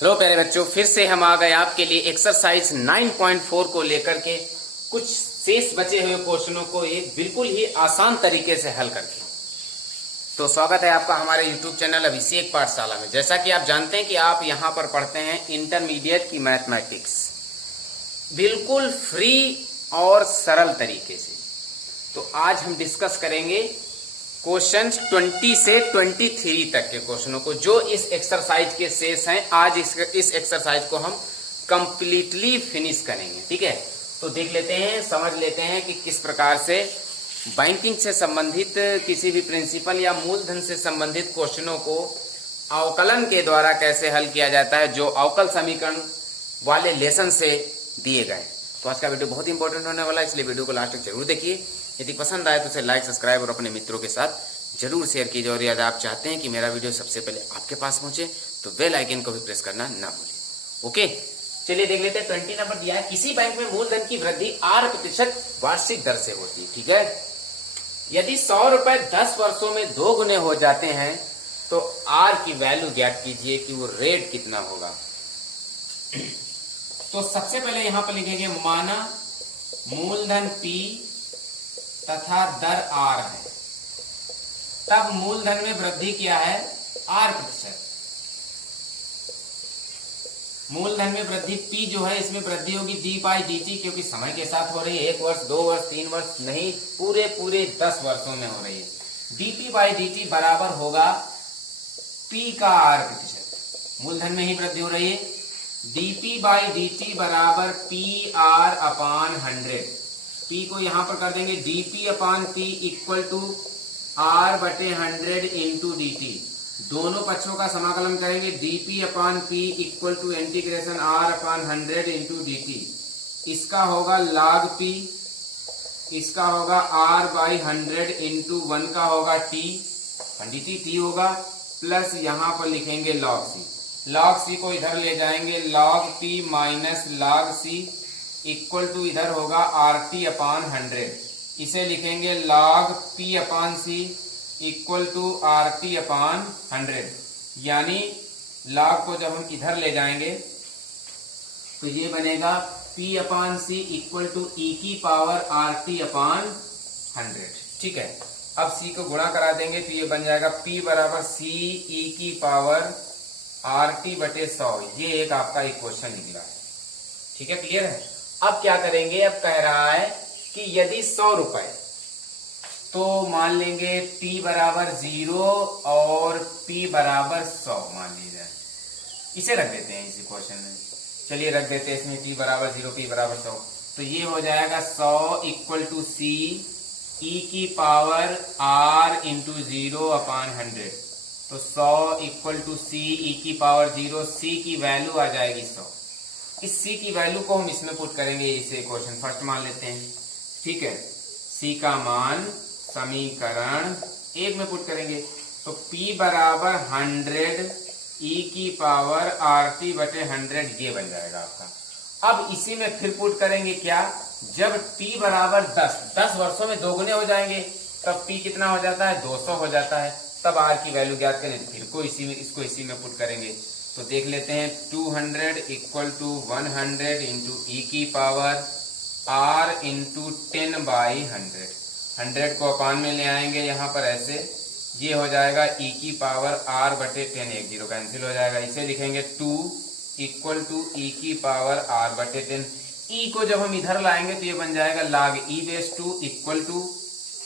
Hello प्यारे बच्चों, फिर से हम आ गए आपके लिए एक्सरसाइज 9.4 को लेकर के कुछ शेष बचे हुए क्वेश्चनों को एक बिल्कुल ही आसान तरीके से हल करके। तो स्वागत है आपका हमारे YouTube चैनल अभिषेक पाठशाला में। जैसा कि आप जानते हैं कि आप यहाँ पर पढ़ते हैं इंटरमीडिएट की मैथमेटिक्स बिल्कुल फ्री और सरल तरीके से। तो आज हम डिस्कस करेंगे क्वेश्चन 20 से 23 तक के क्वेश्चनों को, जो इस एक्सरसाइज के शेष हैं। आज इस एक्सरसाइज को हम कंप्लीटली फिनिश करेंगे। ठीक है, तो देख लेते हैं, समझ लेते हैं कि किस प्रकार से बैंकिंग से संबंधित किसी भी प्रिंसिपल या मूलधन से संबंधित क्वेश्चनों को अवकलन के द्वारा कैसे हल किया जाता है, जो अवकल समीकरण वाले लेसन से दिए गए। तो आज का वीडियो बहुत इंपॉर्टेंट होने वाला है, इसलिए वीडियो को लास्ट तक जरूर देखिए। यदि पसंद आए तो उसे लाइक, सब्सक्राइब और अपने मित्रों के साथ जरूर शेयर कीजिए। और यदि आप चाहते हैं कि मेरा वीडियो सबसे पहले आपके पास पहुंचे तो बेल आइकन को भी प्रेस करना ना भूलिए। ओके, चलिए देख लेते हैं। 20 नंबर दिया है, किसी बैंक में मूलधन की वृद्धि 8% वार्षिक दर से होती है। ठीक है, यदि 100 रुपए 10 वर्षों में 2 गुने हो जाते हैं तो आर की वैल्यू ज्ञात कीजिए कि वो रेट कितना होगा। तो सबसे पहले यहां पर लिखेंगे माना मूलधन P तथा दर R है, तब मूलधन में वृद्धि क्या है 8%। मूलधन में वृद्धि P जो है, इसमें वृद्धि होगी d/dt, क्योंकि समय के साथ हो रही है। 1 वर्ष 2 वर्ष 3 वर्ष नहीं, पूरे 10 वर्षों में हो रही है। dp/dt बराबर होगा P का 8%, मूलधन में ही वृद्धि हो रही है। dp/dt बराबर PR/100। P को यहां पर कर देंगे dp/P equal to R/100 into dt। दोनों पक्षों का समाकलन करेंगे, dp/P equal to integration R/100 into dt। इसका होगा log P, इसका होगा R/100 इंटू 1 का होगा t, dt t होगा, प्लस यहां पर लिखेंगे log C। log C को इधर ले जाएंगे, log P minus log C equal to इधर होगा RT/100। इसे लिखेंगे log P/C equal to RT/100। यानी log को जब हम इधर ले जाएंगे तो ये बनेगा P/C इक्वल टू e की पावर RT/100। ठीक है, अब C को गुणा करा देंगे तो ये बन जाएगा P बराबर C e की पावर RT/100। ये एक आपका इक्वेशन निकला है। ठीक है, क्लियर है। अब क्या करेंगे, अब कह रहा है कि यदि 100 रुपए, तो मान लेंगे t बराबर 0 और p बराबर 100 मान लीजिए। इसे रख देते हैं इस इक्वेशन में। चलिए रख देते हैं इसमें t बराबर 0 p बराबर 100। तो ये हो जाएगा 100 इक्वल टू c e की पावर r इंटू 0/100। तो 100 इक्वल टू c e की पावर 0, c की वैल्यू आ जाएगी 100। इस c की वैल्यू को हम इसमें पुट करेंगे, इसे क्वेश्चन फर्स्ट मान लेते हैं। ठीक है, c का मान समीकरण 1 में पुट करेंगे तो p बराबर 100 e की पावर RT/100 ये बन जाएगा आपका। अब इसी में फिर पुट करेंगे क्या, जब p बराबर 10 वर्षों में 2 गुने हो जाएंगे तब p कितना हो जाता है 200 हो जाता है। तब r की वैल्यू ज्ञात करें, फिर को इसको इसी में पुट करेंगे। तो देख लेते हैं 200 इक्वल टू 100 इंटू e की पावर r इंटू 10/100। 100 को अपान में ले आएंगे यहाँ पर ऐसे, ये हो जाएगा e की पावर r/10। 1 0 कैंसिल हो जाएगा। इसे लिखेंगे 2 इक्वल टू e की पावर r/10। e को जब हम इधर लाएंगे तो ये बन जाएगा log e/2 equal to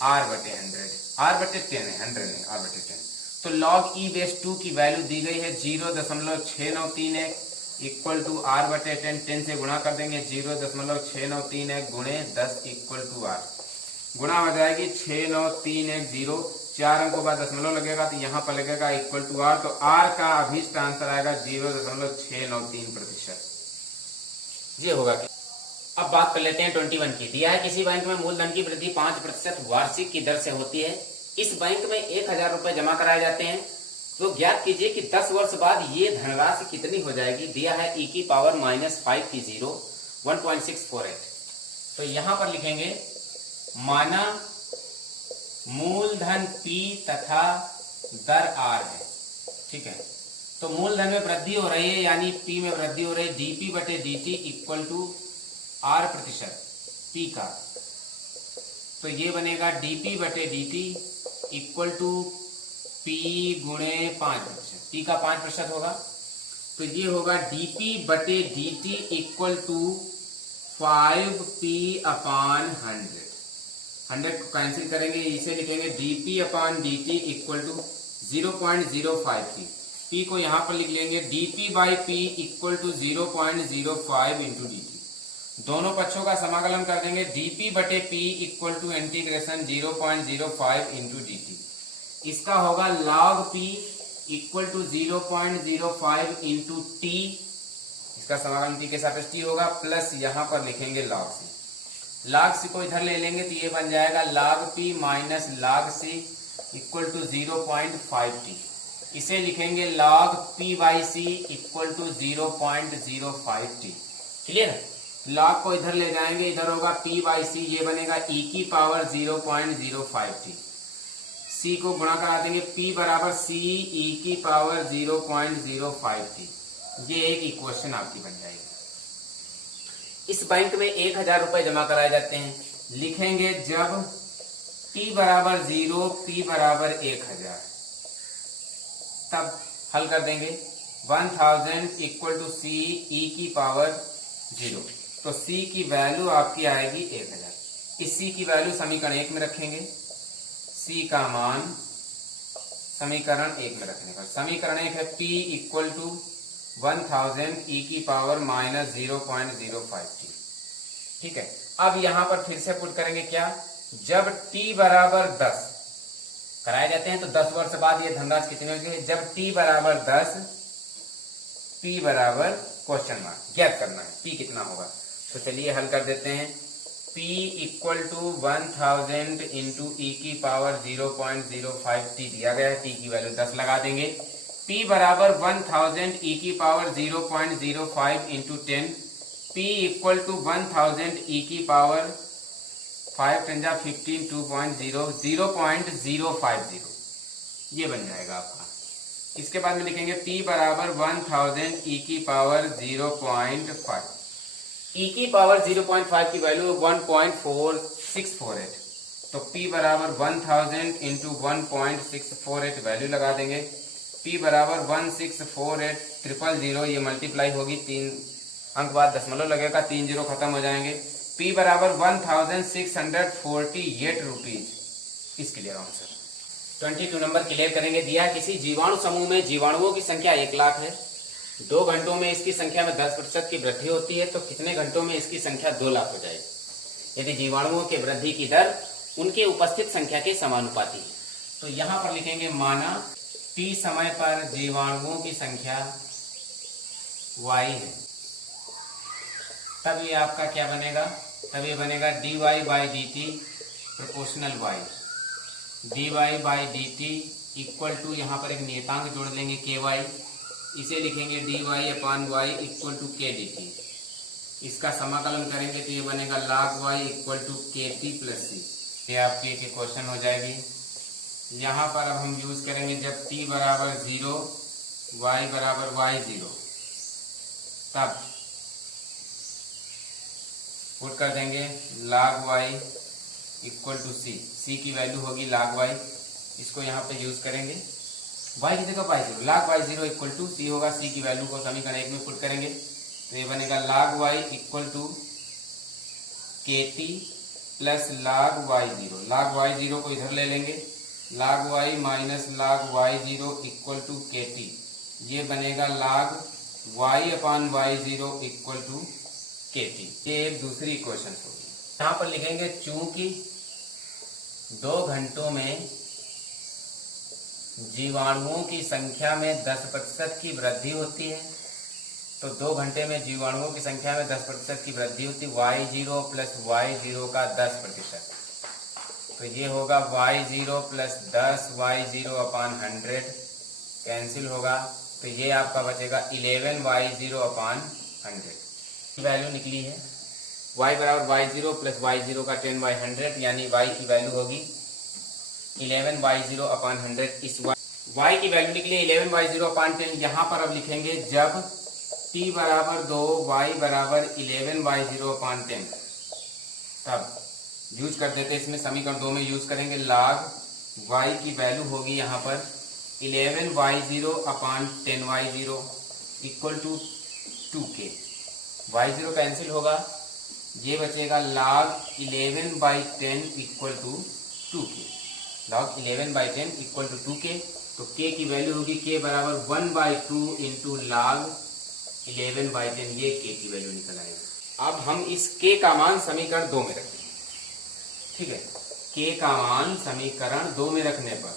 r/100। r/10 है, 100 नहीं, r/10। तो log e/2 की वैल्यू दी गई है 0.6931 इक्वल टू r/10। 10 से गुणा कर देंगे, 0.6931 गुणे 10 इक्वल टू r। गुणा हो जाएगी 69310। 4 अंकों बाद दशमलव लगेगा तो यहाँ पर लगेगा इक्वल टू r। तो r का अभीष्ट आंसर आएगा 0.693%। ये होगा। अब बात कर लेते हैं 21 की। दिया है किसी बैंक में मूलधन की वृद्धि 5% वार्षिक की दर से होती है। इस बैंक में 1000 रुपए जमा कराए जाते हैं, तो ज्ञात कीजिए कि 10 वर्ष बाद ये धनराशि कितनी हो जाएगी। दिया है e की पावर -5 की 0 1.648। तो यहां पर लिखेंगे माना मूलधन P तथा दर R है। ठीक है, तो मूलधन में वृद्धि हो रही है यानी पी में वृद्धि हो रही है, डीपी बटे dt इक्वल टू आर प्रतिशत पी का। तो ये बनेगा dp बटे dt इक्वल टू पी गुणे 5%, पी का 5% होगा। तो ये होगा dp बटे dt इक्वल टू 5p अपान 100 को कैंसिल करेंगे, इसे लिखेंगे dp upon dt equal to 0.053। p को यहाँ पर लिख लेंगे dp by p equal to 0.05 into dt। दोनों पक्षों का समाकलन कर देंगे, dp बटे p equal to integration 0.05 into dt। इसका होगा log p equal to 0.05 into t, इसका समाकलन t के सापेक्ष t होगा, प्लस यहाँ पर लिखेंगे log c। log c को इधर ले लेंगे तो ये बन जाएगा log p minus log c equal to 0.5t। इसे लिखेंगे log p by c equal to 0.05t। Clear है? log को इधर ले जाएंगे, इधर होगा p बाई c, ये बनेगा e की पावर 0.05t। c को गुणा करा देंगे, p बराबर c e की पावर 0.05t। ये एक इक्वेशन आपकी बन जाएगी। इस बैंक में 1000 रुपए जमा कराए जाते हैं। लिखेंगे जब t बराबर 0 p बराबर 1000, तब हल कर देंगे 1000 इक्वल टू c e की पावर 0। तो c की वैल्यू आपकी आएगी 1000। इस c की वैल्यू समीकरण 1 में रखेंगे, c का मान समीकरण 1 में रखने पर समीकरण 1 है p इक्वल टू 1000 e की पावर माइनस 0.05t। ठीक है, अब यहां पर फिर से पुट करेंगे क्या, जब t बराबर 10 कराए जाते हैं तो 10 वर्ष बाद ये धनराशि कितनी होगी, जब t बराबर 10 p बराबर क्वेश्चन मार्क ज्ञात करना है, p कितना होगा। तो चलिए हल कर देते हैं, p इक्वल टू 1000 इंटू ई की पावर 0.05t दिया गया है, t की वैल्यू 10 लगा देंगे। p बराबर 1000 ई की power 0.05 into 10, p equal to 1000 e की पावर 5 10 15 0.050 ये बन जाएगा आपका। इसके बाद में लिखेंगे p बराबर 1000 ई की पावर 0.5, e की पावर 0.5 की वैल्यू 1.4648। तो p बराबर 1000 इंटू 1.648 वैल्यू लगा देंगे, p बराबर 1648000, ये मल्टीप्लाई होगी, 3 अंक बाद दशमलव लगेगा, 3 जीरो खत्म हो जाएंगे। p बराबर 1648 रुपीज। इसके लिए आंसर 22 नंबर क्लियर करेंगे। दिया किसी जीवाणु समूह में जीवाणुओं की संख्या 1 लाख है, 2 घंटों में इसकी संख्या में 10% की वृद्धि होती है, तो कितने घंटों में इसकी संख्या 2 लाख हो जाएगी। यदि जीवाणुओं के वृद्धि की दर उनके उपस्थित संख्या के समानुपाती है। तो यहाँ पर लिखेंगे माना t समय पर जीवाणुओं की संख्या y है, तब ये आपका क्या बनेगा, तब ये बनेगा dy by dt proportional y, dy by dt equal to, यहाँ पर एक नियतांक जोड़ लेंगे ky, इसे लिखेंगे dy upon y equal to k dt। इसका समाकलन करेंगे तो ये बनेगा log y equal to kt plus c। ये आपकी एक इक्वेशन हो जाएगी। यहाँ पर अब हम यूज करेंगे जब t बराबर 0 y बराबर y0, तब पुट कर देंगे log y equal to c, c की वैल्यू होगी log y, इसको यहाँ पे यूज करेंगे, y की जगह y0, log y0 equal to c होगा, c की वैल्यू को समीकरण 1 में पुट करेंगे तो ये बनेगा log y equal to kt plus log y0। log y0 को इधर ले लेंगे, log y minus log y0 equal to kt, ये बनेगा log y upon y0 equal to kt। ये एक दूसरी इक्वेशन होगी। यहाँ पर लिखेंगे चूंकि 2 घंटों में जीवाणुओं की संख्या में 10% की वृद्धि होती है, तो 2 घंटे में जीवाणुओं की संख्या में 10% की वृद्धि होती है, y0 प्लस y0 का 10%, तो ये होगा y0 प्लस 10 y0 अपान 100 कैंसिल होगा, तो ये आपका बचेगा 11 y0 अपान 100। वैल्यू निकली है y बराबर y0 प्लस y0 का 10 बाई 100, यानी y की वैल्यू होगी 11 y0 अपान 100। इस y की वैल्यू निकली 11/0/10। यहां पर अब लिखेंगे जब t बराबर 2 y बराबर 11/0/10, तब यूज कर देते इसमें समीकरण 2 में यूज करेंगे log y की वैल्यू होगी यहाँ पर 11/0/10y0 equal to 2k। y0 cancel होगा, ये बचेगा log 11/10 equal to 2k। log 11/10 equal to 2k। तो k की वैल्यू होगी k बराबर 1/2 इंटू log 11/10। ये k की वैल्यू निकल आएगी। अब हम इस k का मान समीकरण 2 में रखेंगे। ठीक है, k का मान समीकरण 2 में रखने पर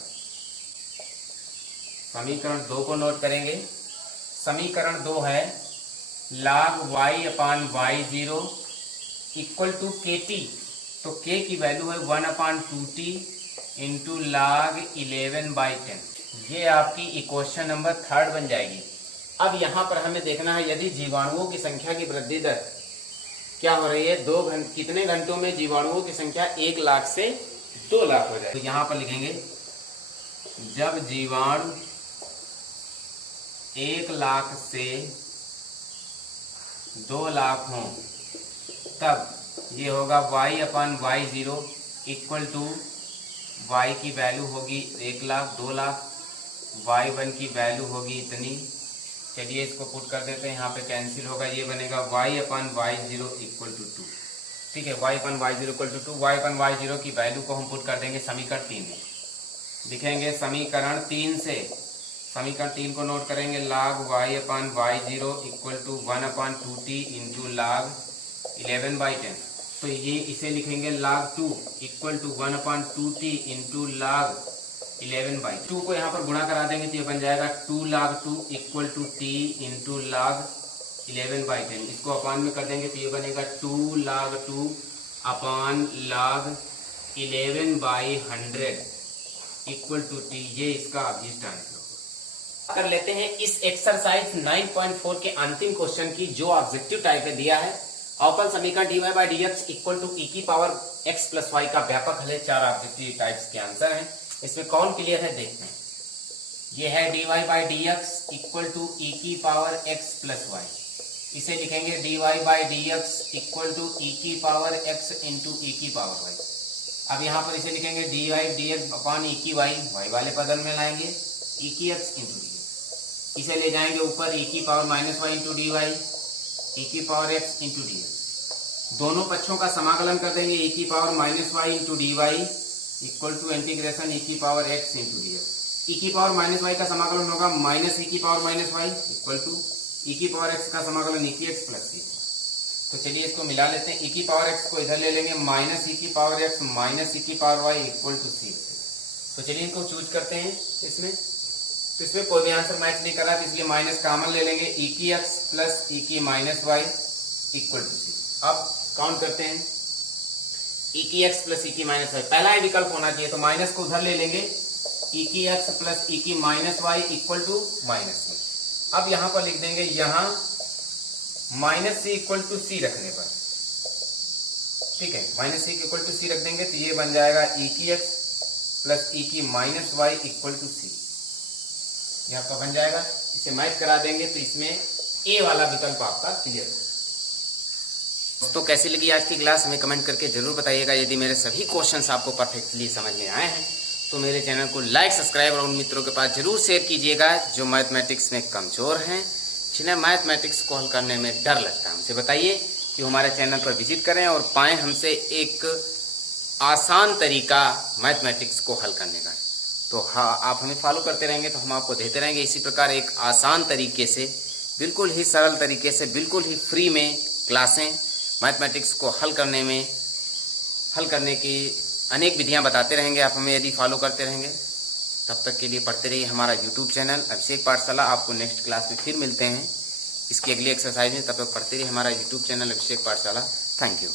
समीकरण 2 को नोट करेंगे। समीकरण 2 है log y/y0 equal to kt। तो k की वैल्यू है 1/2t इंटू log 11/10। ये आपकी इक्वेशन नंबर 3 बन जाएगी। अब यहाँ पर हमें देखना है यदि जीवाणुओं की संख्या की वृद्धि दर क्या हो रही है, कितने घंटों में जीवाणुओं की संख्या 1 लाख से 2 लाख हो जाए। तो यहाँ पर लिखेंगे जब जीवाणु 1 लाख से 2 लाख हो तब ये होगा y/y0 इक्वल टू y की वैल्यू होगी 1 लाख 2 लाख, y1 की वैल्यू होगी इतनी। चलिए इसको पुट कर देते हैं, यहाँ पे कैंसिल होगा, ये बनेगा y/y0 इक्वल टू 2। ठीक है, y/y0 इक्वल टू 2। y/y0 की वैल्यू को हम पुट कर देंगे समीकरण 3 में। लिखेंगे समीकरण 3 से, समीकरण 3 को नोट करेंगे log y/y0 equal to 1/2t into log 11/10। तो ये इसे लिखेंगे log 2 equal to 1/2t into log 11/10। 2 को यहाँ पर गुणा करा देंगे तो ये बन जाएगा 2 log 2 equal to t into log 11/10। इसको अपान में कर देंगे तो ये बनेगा 2 log 2 upon log 11/100 equal to t। ये इसका अभीष्ट आंसर होगा। कर लेते हैं इस एक्सरसाइज 9.4 के अंतिम क्वेश्चन की, जो ऑब्जेक्टिव टाइप में दिया है। अवकल समीकरण dy/dx इक्वल टू e की पावर x प्लस y का व्यापक हल है। 4 ऑब्जेक्टिव टाइप्स के आंसर हैं। इसमें कौन क्लियर है देखते हैं। ये है dy/dx इक्वल टू e की पावर x प्लस y। इसे लिखेंगे dy/dx इक्वल टू e की पावर x इंटू e की पावर y। अब यहाँ पर इसे लिखेंगे dy/dx अपॉन e की y, y वाले पदन में लाएंगे e की x इंटू dx। इसे ले जाएंगे ऊपर e की power minus y into dy, e की पावर x इंटू dx। दोनों पक्षों का समाकलन कर देंगे e की power minus y into dy equal to integration e की power x into dx। e की पावर माइनस y का समाकलन होगा माइनस e की power minus y equal to e की पावर x का समाकलन e की x प्लस c। तो चलिए इसको मिला लेते हैं। e की पावर x को इधर ले लेंगे माइनस e की पावर x माइनस e की power y equal to c। तो चलिए इनको चूज करते हैं इसमें। तो इसमें कोई भी आंसर मैच नहीं कर रहा, तो इसलिए माइनस कॉमन ले लेंगे e की x प्लस e की minus y equal to c। अब काउंट करते हैं e की x प्लस e की माइनस y, पहला ही विकल्प होना चाहिए, तो माइनस को उधर ले लेंगे e की x प्लस e की minus y equal to minus c। अब यहां पर लिख देंगे, यहां minus c equal to c रखने पर, ठीक है, minus c equal to c रख देंगे तो ये बन जाएगा e की x प्लस e की minus y equal to c। ये आपका बन जाएगा। इसे मैच करा देंगे तो इसमें a वाला विकल्प आपका क्लियर होगा। दोस्तों कैसी लगी आज की क्लास हमें कमेंट करके जरूर बताइएगा। यदि मेरे सभी क्वेश्चंस आपको परफेक्टली समझ में आए हैं तो मेरे चैनल को लाइक सब्सक्राइब और उन मित्रों के पास जरूर शेयर कीजिएगा जो मैथमेटिक्स में कमजोर हैं, जिन्हें मैथमेटिक्स को हल करने में डर लगता है। हमसे बताइए कि हमारे चैनल पर विजिट करें और पाएं हमसे एक आसान तरीका मैथमेटिक्स को हल करने का। तो हाँ, आप हमें फॉलो करते रहेंगे तो हम आपको देते रहेंगे इसी प्रकार एक आसान तरीके से, बिल्कुल ही सरल तरीके से, बिल्कुल ही फ्री में क्लासें मैथमेटिक्स को हल करने की अनेक विधियां बताते रहेंगे। आप हमें यदि फॉलो करते रहेंगे, तब तक के लिए पढ़ते रहिए हमारा यूट्यूब चैनल अभिषेक पाठशाला। आपको नेक्स्ट क्लास में फिर मिलते हैं इसकी अगली एक्सरसाइज में, तब तक पढ़ते रहिए हमारा यूट्यूब चैनल अभिषेक पाठशाला। Thank you.